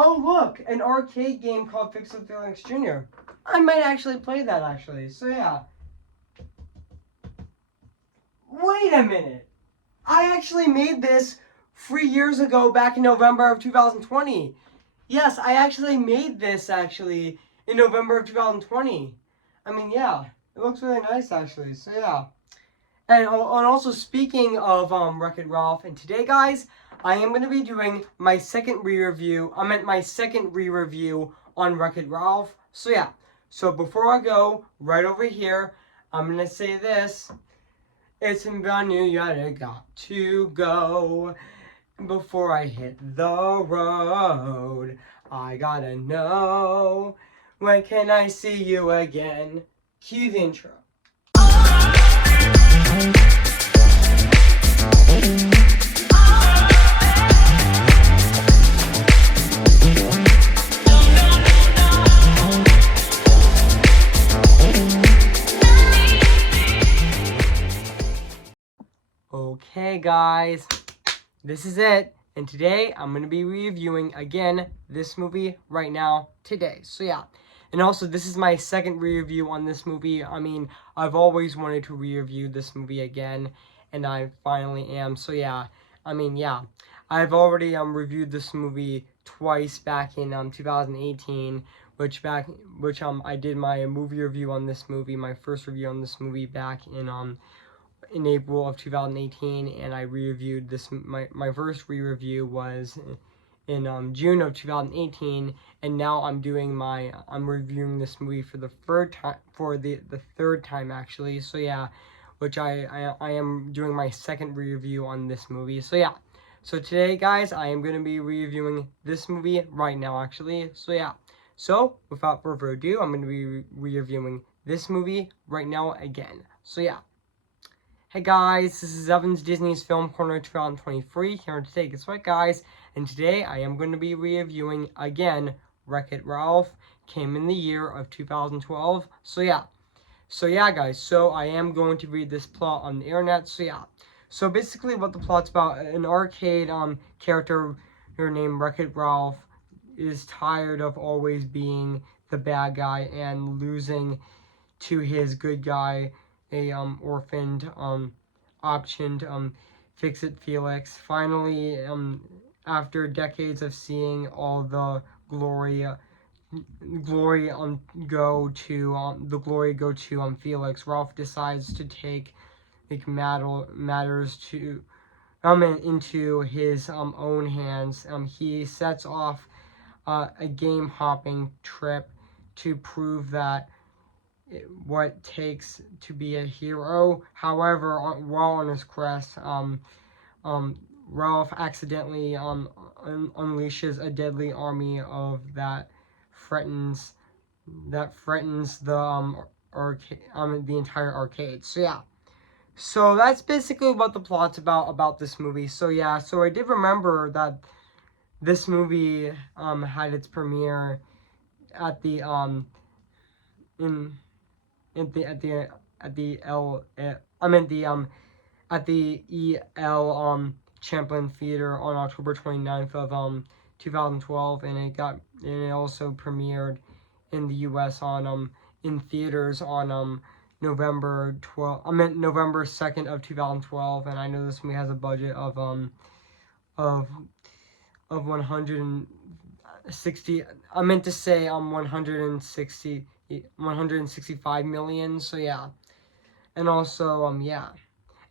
Oh, look, an arcade game called Fix It Felix Jr. I might actually play that, actually. So, yeah. Wait a minute. I actually made this 3 years ago, back in November of 2020. Yes, I actually made this, actually, in November of 2020. I mean, yeah. It looks really nice, actually. So, yeah. And also, speaking of Wreck-It Ralph, and today, guys, I am going to be doing my second re-review. My second re-review on Wreck-It Ralph. So yeah. So before I go, right over here, I'm going to say this. It's in New York, got to go. Before I hit the road, I gotta know, when can I see you again? Cue the intro. Okay, guys, this is it. And today I'm going to be reviewing again this movie right now today. So yeah. And also, this is my second re-review on this movie. I mean, I've always wanted to re-review this movie again, and I finally am. So yeah. I mean, yeah. I've already reviewed this movie twice back in 2018, which I did my movie review on this movie, my first review on this movie back in April of 2018, and I re-reviewed this. My first re-review was in June of 2018, and now I'm reviewing this movie for the third time actually. So yeah, which I am doing my second re-review on this movie. So yeah. So today, guys, I am going to be reviewing this movie right now, actually. So yeah. So without further ado, I'm going to be re-reviewing this movie right now again. So yeah. Hey guys, this is Evan's Disney's Film Corner 2023 here today. Guess what, guys? And today I am going to be reviewing again Wreck-It Ralph. Came in the year of 2012. So yeah, guys. So I am going to read this plot on the internet. So yeah. So basically, what the plot's about: an arcade character named Wreck-It Ralph is tired of always being the bad guy and losing to his good guy, a orphaned optioned Fix-It Felix. Finally, after decades of seeing all the glory go to Felix, Ralph decides to take matters to into his own hands. He sets off a game hopping trip to prove that what it takes to be a hero. However, while on his quest, Ralph accidentally unleashes a deadly army that threatens the the entire arcade. So yeah. So that's basically what the plot's about this movie. So yeah, so I did remember that this movie had its premiere at the in at the at the at the L I meant the at the EL Champlain Theater on October 29th of 2012, and it also premiered in the US on in theaters on November 2nd of 2012. And I know this movie has a budget of 160, I meant to say 165 million. So yeah. And also yeah.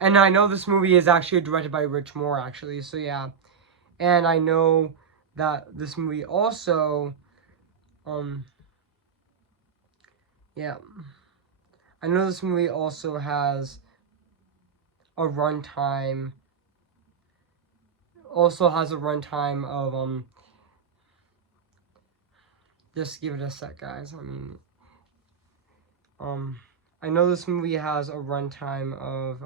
And I know this movie is actually directed by Rich Moore, actually. So yeah. And I know that this movie also yeah. I know this movie also has a runtime of just give it a sec, guys. I mean, I know this movie has a runtime of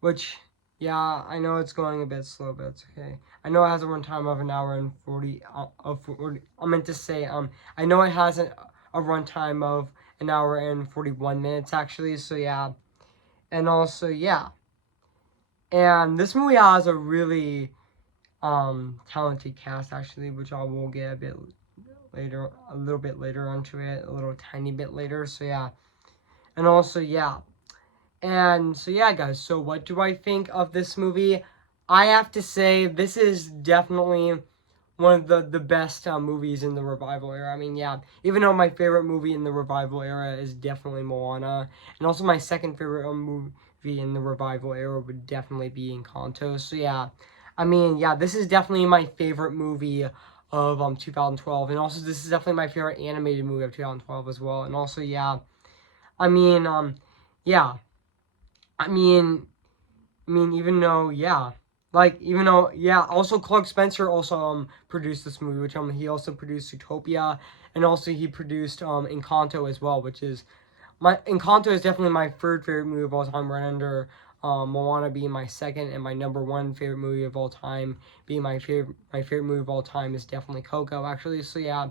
which, yeah, I know it's going a bit slow, but it's okay. I know it has a runtime of an hour and 40 I meant to say I know it has a runtime of an hour and 41 minutes actually. So yeah. And also yeah. And this movie has a really talented cast actually, which I will get a bit later, a little bit later onto it, a little tiny bit later. So yeah, and also yeah, and so yeah, guys. So what do I think of this movie? I have to say this is definitely one of the best movies in the revival era. I mean, yeah, even though my favorite movie in the revival era is definitely Moana, and also my second favorite movie in the revival era would definitely be Encanto. So yeah, I mean, yeah, this is definitely my favorite movie of 2012, and also this is definitely my favorite animated movie of 2012 as well. And also, yeah, I mean, yeah, I mean, even though, yeah, like, even though, yeah, also Clark Spencer also produced this movie, which he also produced Zootopia, and also he produced Encanto as well, which is Encanto is definitely my third favorite movie of all time, right under Moana being my second, and my number one favorite movie of all time being my favorite movie of all time is definitely Coco, actually. So yeah,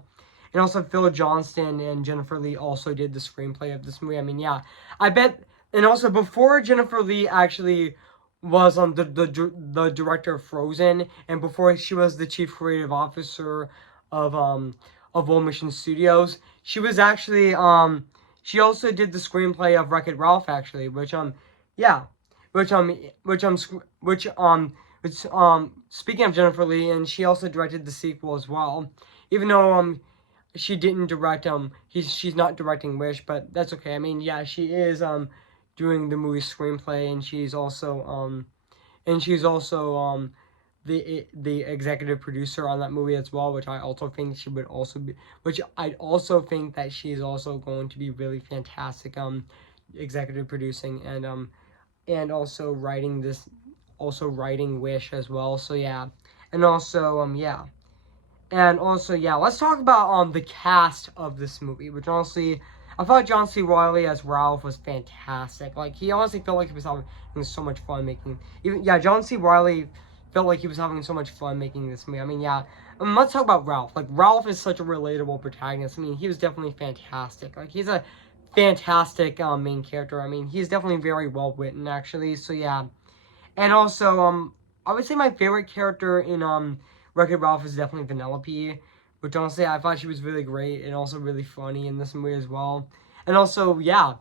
and also Phil Johnston and Jennifer Lee also did the screenplay of this movie. I mean, yeah, I bet, and also before Jennifer Lee actually was the director of Frozen, and before she was the chief creative officer of Walt Mission Studios, she was actually she also did the screenplay of Wreck-It Ralph, actually, which yeah, which which which speaking of Jennifer Lee, and she also directed the sequel as well, even though she didn't direct she's not directing Wish, but that's okay. I mean, yeah, she is doing the movie screenplay, and she's also the executive producer on that movie as well, which I also think she would also be, which I also think that she's also going to be really fantastic executive producing, and also writing Wish as well. So yeah, and also yeah. And also, yeah, let's talk about the cast of this movie, which honestly, I thought John C. Reilly as Ralph was fantastic. Like, he honestly felt like he was having so much fun making, even, yeah, John C. Reilly felt like he was having so much fun making this movie. I mean, yeah, let's talk about Ralph. Like, Ralph is such a relatable protagonist. I mean, he was definitely fantastic. Like, he's a fantastic main character. I mean, he's definitely very well written, actually. So yeah, and also I would say my favorite character in Wreck-It Ralph is definitely Vanellope, which honestly I thought she was really great and also really funny in this movie as well. And also, yeah,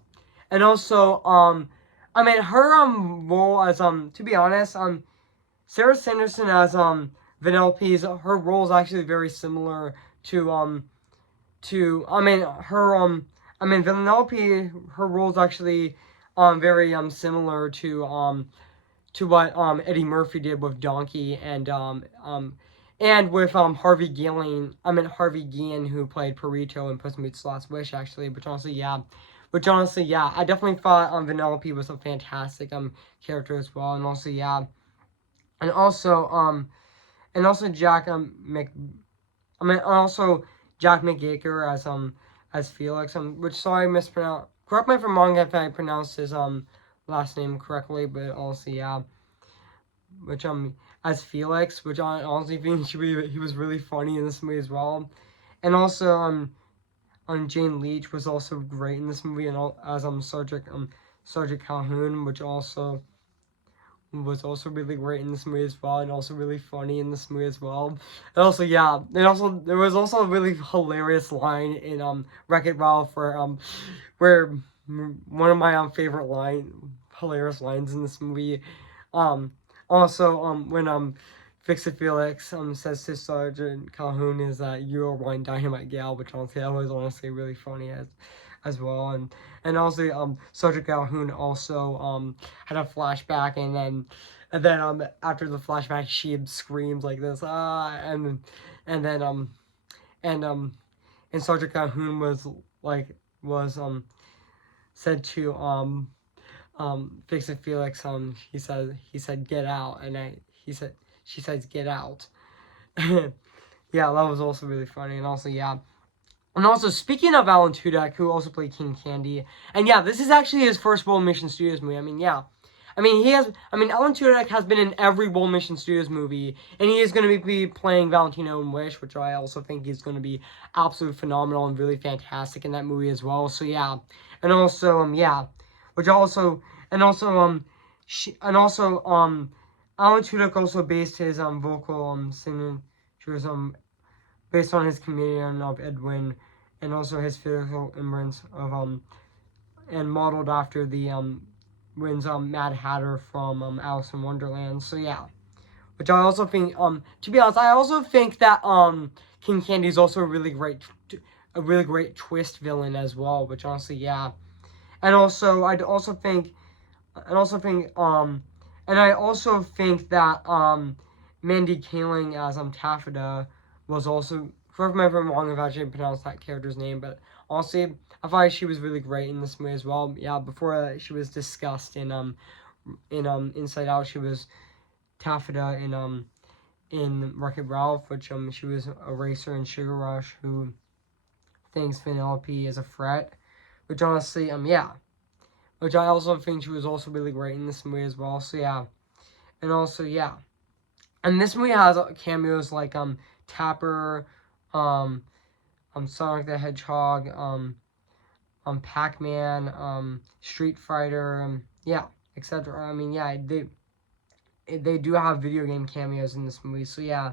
and also I mean, her role as to be honest, Sarah Sanderson as Vanellope's, her role is actually very similar to I mean her Vanellope, her role is actually very similar to what Eddie Murphy did with Donkey, and with Harvey Guillen. Harvey Guillen, who played Perito in Puss in Boots: Last Wish, actually. Which honestly, yeah, I definitely thought Vanellope was a fantastic character as well, and also yeah, and also Jack also Jack McGaker as Felix, which, sorry, mispronounce. Correct me if I'm wrong if I pronounced his last name correctly, but also yeah, which as Felix, which I honestly think he was really funny in this movie as well, and also Jane Leach was also great in this movie, and as Sergeant Calhoun, which also was also really great in this movie as well, and also really funny in this movie as well. And also, yeah, and also there was also a really hilarious line in Wreck-It Ralph where one of my favorite hilarious lines in this movie. Also when Fix It Felix says to Sergeant Calhoun is that you're one dynamite gal, which honestly I was honestly really funny as well, and also Sergeant Calhoun also had a flashback, and then after the flashback she screams like this and then and Sergeant Calhoun was said to Fix It Felix he said get out, and she says get out. Yeah, that was also really funny, and also yeah. And also, speaking of Alan Tudyk, who also played King Candy, and yeah, this is actually his first World Mission Studios movie. I mean, yeah. Alan Tudyk has been in every World Mission Studios movie, and he is going to be playing Valentino in Wish, which I also think he's going to be absolutely phenomenal and really fantastic in that movie as well. So yeah, and also yeah, which also and also Alan Tudyk also based his vocal signatures based on his comedian of Edwin, and also his physical imprint of and modeled after the Wynn's Mad Hatter from Alice in Wonderland. So yeah, which I also think to be honest, I also think that King Candy is also a really great twist villain as well. Which honestly, yeah, and also I'd also think, and also think and I also think that Mandy Kaling as Taffeta was also, correct me if I'm wrong if I actually pronounced that character's name, but honestly, I thought she was really great in this movie as well. Yeah, before she was discussed in Inside Out, she was Taffeta in Wreck-It Ralph, which she was a racer in Sugar Rush who thinks Vanellope is a threat, which honestly yeah, which I also think she was also really great in this movie as well. So yeah, and also yeah, and this movie has cameos like Tapper, Sonic the Hedgehog, Pac-Man, Street Fighter, yeah, etc. I mean, yeah, they do have video game cameos in this movie. So yeah,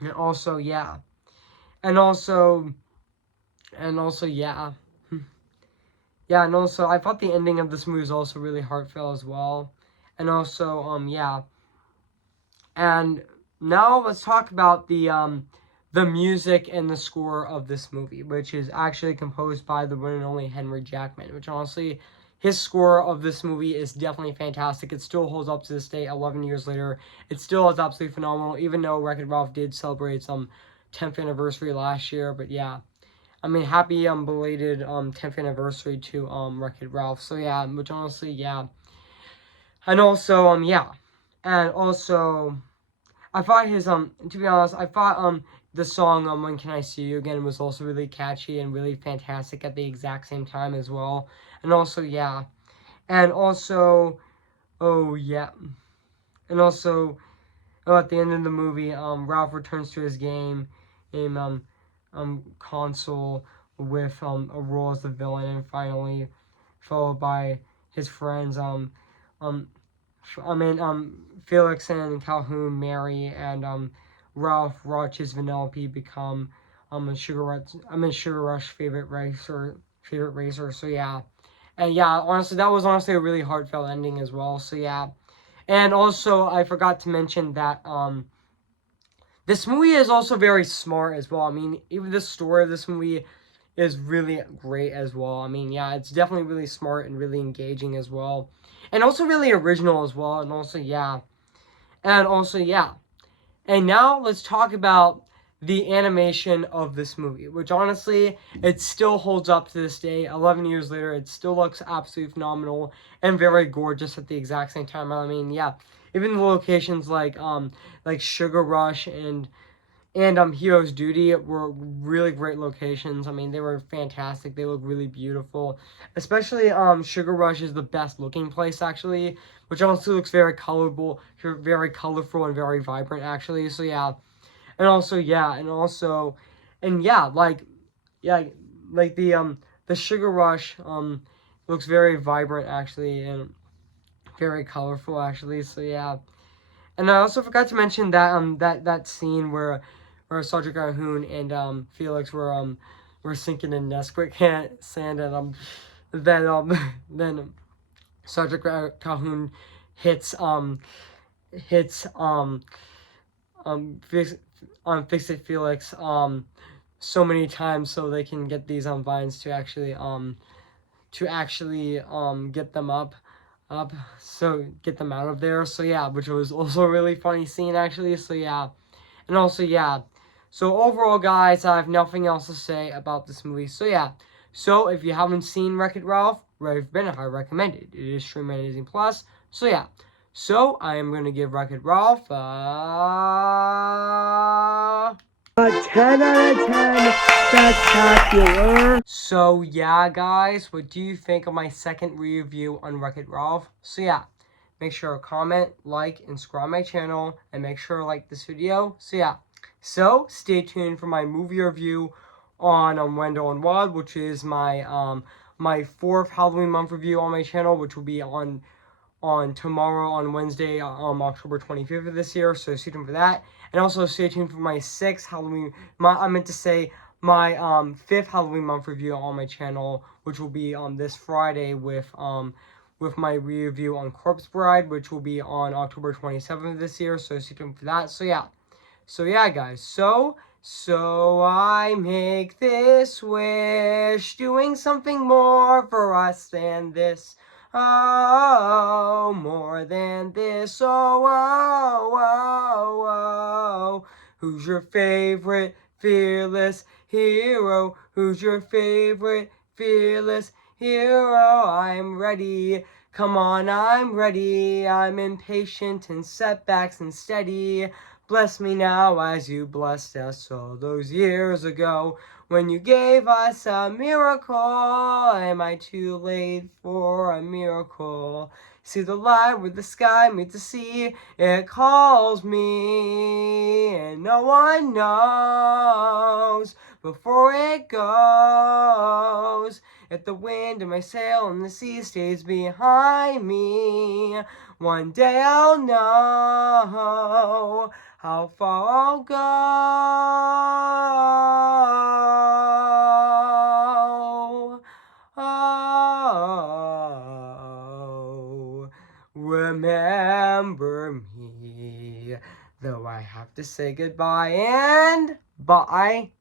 and also yeah, and also yeah. Yeah, and also I thought the ending of this movie was also really heartfelt as well. And also, yeah. And now let's talk about the music and the score of this movie, which is actually composed by the one and only Henry Jackman, which honestly, his score of this movie is definitely fantastic. It still holds up to this day, 11 years later. It still is absolutely phenomenal, even though Wreck-It Ralph did celebrate its 10th anniversary last year. But yeah, I mean, happy belated 10th anniversary to Wreck-It Ralph. So yeah, which honestly, yeah. And also, yeah. And also, I thought his to be honest, I thought the song When Can I See You Again was also really catchy and really fantastic at the exact same time as well. And also, yeah. And also, oh yeah. And also, at the end of the movie, Ralph returns to his game console with a role as the villain, and finally followed by his friends Felix and Calhoun marry, and Ralph watches Vanellope become Sugar Rush favorite racer. So yeah, and yeah, honestly, that was honestly a really heartfelt ending as well. So yeah, and also I forgot to mention that this movie is also very smart as well. I mean, even the story of this movie is really great as well. I mean, yeah, it's definitely really smart and really engaging as well. And also really original as well. And also, yeah. And also, yeah. And now let's talk about the animation of this movie, which honestly, it still holds up to this day. 11 years later, it still looks absolutely phenomenal and very gorgeous at the exact same time. I mean, yeah. Even the locations like Sugar Rush and Hero's Duty were really great locations. I mean, they were fantastic. They look really beautiful. Especially Sugar Rush is the best looking place actually, which also looks very colorful, very colorful and very vibrant actually. So yeah. And also yeah, and yeah, like the Sugar Rush looks very vibrant actually and very colorful actually. So yeah. And I also forgot to mention that that scene where Sergeant Calhoun and Felix were sinking in Nesquik sand, and then then Sergeant Calhoun hits hits Fix Fix It Felix so many times so they can get these vines to actually get them up, so get them out of there. So yeah, which was also a really funny scene actually. So yeah, and also yeah. So overall, guys, I have nothing else to say about this movie. So yeah, so if you haven't seen Wreck-It Ralph, where I've been, I recommend it. It is streaming on Disney Plus. So yeah, so I am gonna give Wreck-It Ralph a 10 out of 10 spectacular. So yeah, guys, what do you think of my second review on Wreck-It Ralph? So yeah, make sure to comment, like, and subscribe my channel, and make sure to like this video. So yeah, so stay tuned for my movie review on Wendell and Wild, which is my my 4th Halloween month review on my channel, which will be on on tomorrow, on Wednesday, October 25th of this year. So stay tuned for that. And also stay tuned for my 6th Halloween, I meant to say my 5th Halloween month review on my channel, which will be on this Friday with my review on Corpse Bride, which will be on October 27th of this year. So stay tuned for that. So yeah, guys. So I make this wish, doing something more for us than this. Oh, more than this. Oh, oh, oh, oh. Who's your favorite fearless hero? Who's your favorite fearless hero? I'm ready. Come on, I'm ready. I'm impatient in setbacks and steady. Bless me now as you blessed us all those years ago when you gave us a miracle. Am I too late for a miracle? See the light where the sky meets the sea. It calls me and no one knows before it goes. If the wind in my sail and the sea stays behind me, one day I'll know how far I'll go. Oh, remember me, though I have to say goodbye and bye.